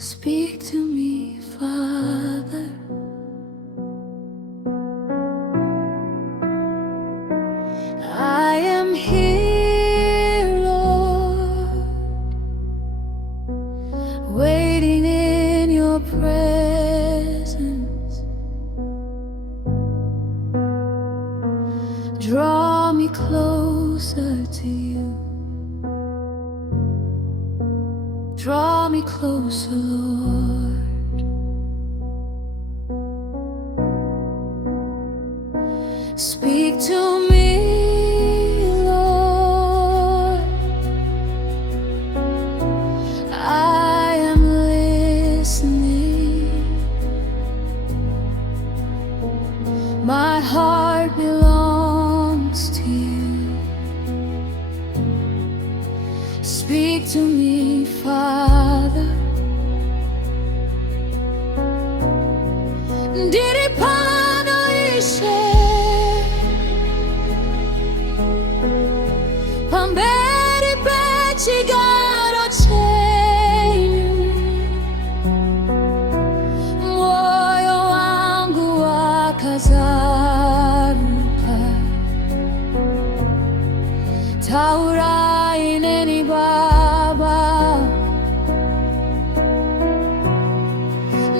Speak to me, Father. I am here, Lord, waiting in your presence. Draw me closer to you. Draw me closer, Lord. Speak to me, Lord. I am listening. My heart belongs to you. Speak to me, Father. Ndiri Pano Ishe, pamberi pechigaro chenyu, moyo wangu wakazaruka. Taura ineni Baba,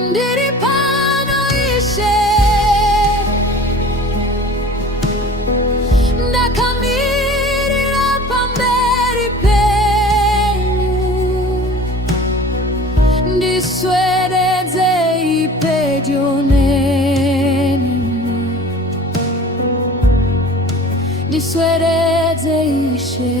Ndiri Pano Ishe, ndakamirira pamberi penyu, ndiswededze ipedyo neni, ndiswededze Ishe.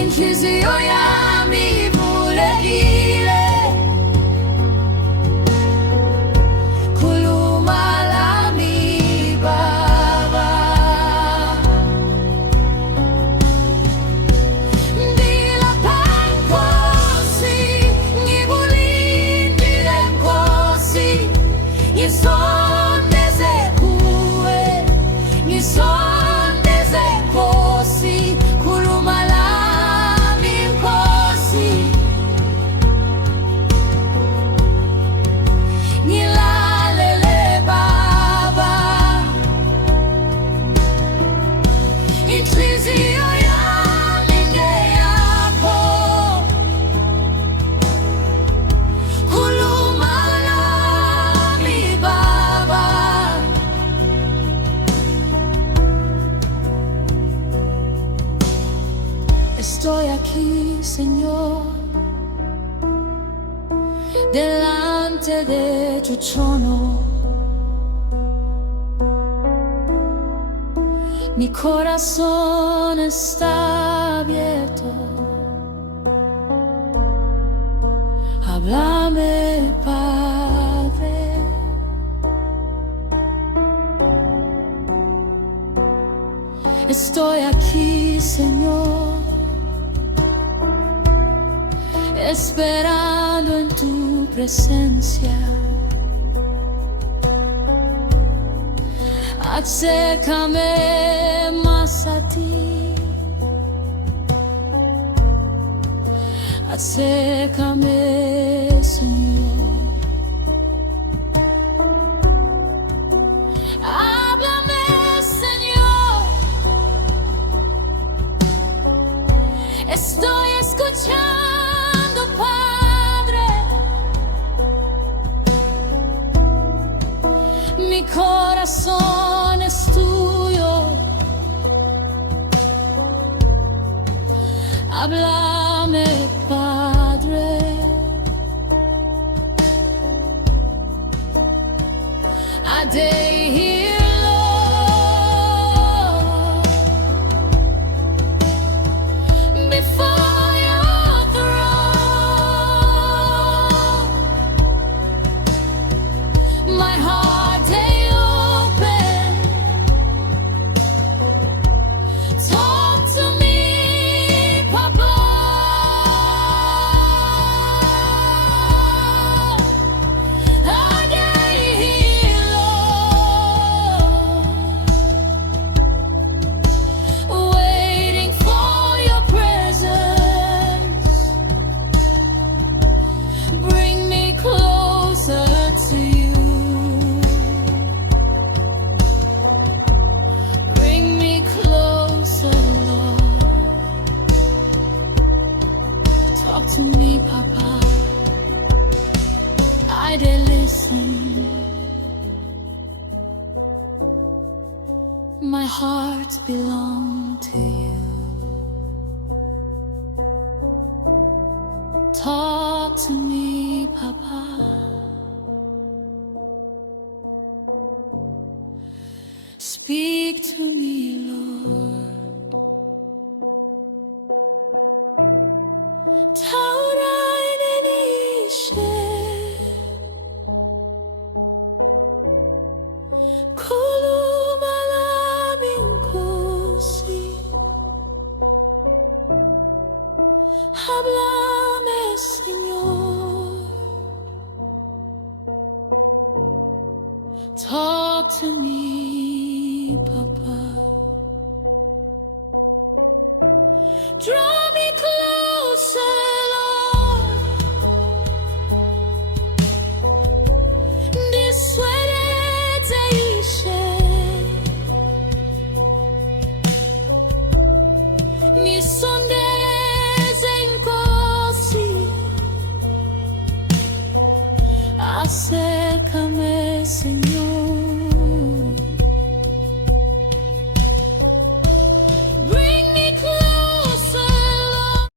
Inhliziyo yami ivulekile, khuluma lami Baba. Ndilapha Nkosi, ngibulindile Nkosi, ngisondeze kuwe, ngisondeze Nkosi, khuluma lami. Estoy aquí, Señor, delante de tu trono. Mi corazón está abierto. Háblame, Padre. Estoy aquí, Señor, esperando en tu presencia. Acércame más a ti, acércame, Señor. Háblame, Señor. Estoy escuchando, Padre. Mi corazón es tuyo. Háblame, Padre. day here, Lord, before your throne. My heart day open. Talk to me, Papa. Our day here, Lord, waiting for your presence. Bring me closer to you. Bring me closer, Lord. Talk to me, Papa. I did listen. My heart belongs to you. Talk to me, Papa. Speak to me, Lord. Ndiri Ishe, khuluma lami Nkosi. Háblame, Señor. Talk to me.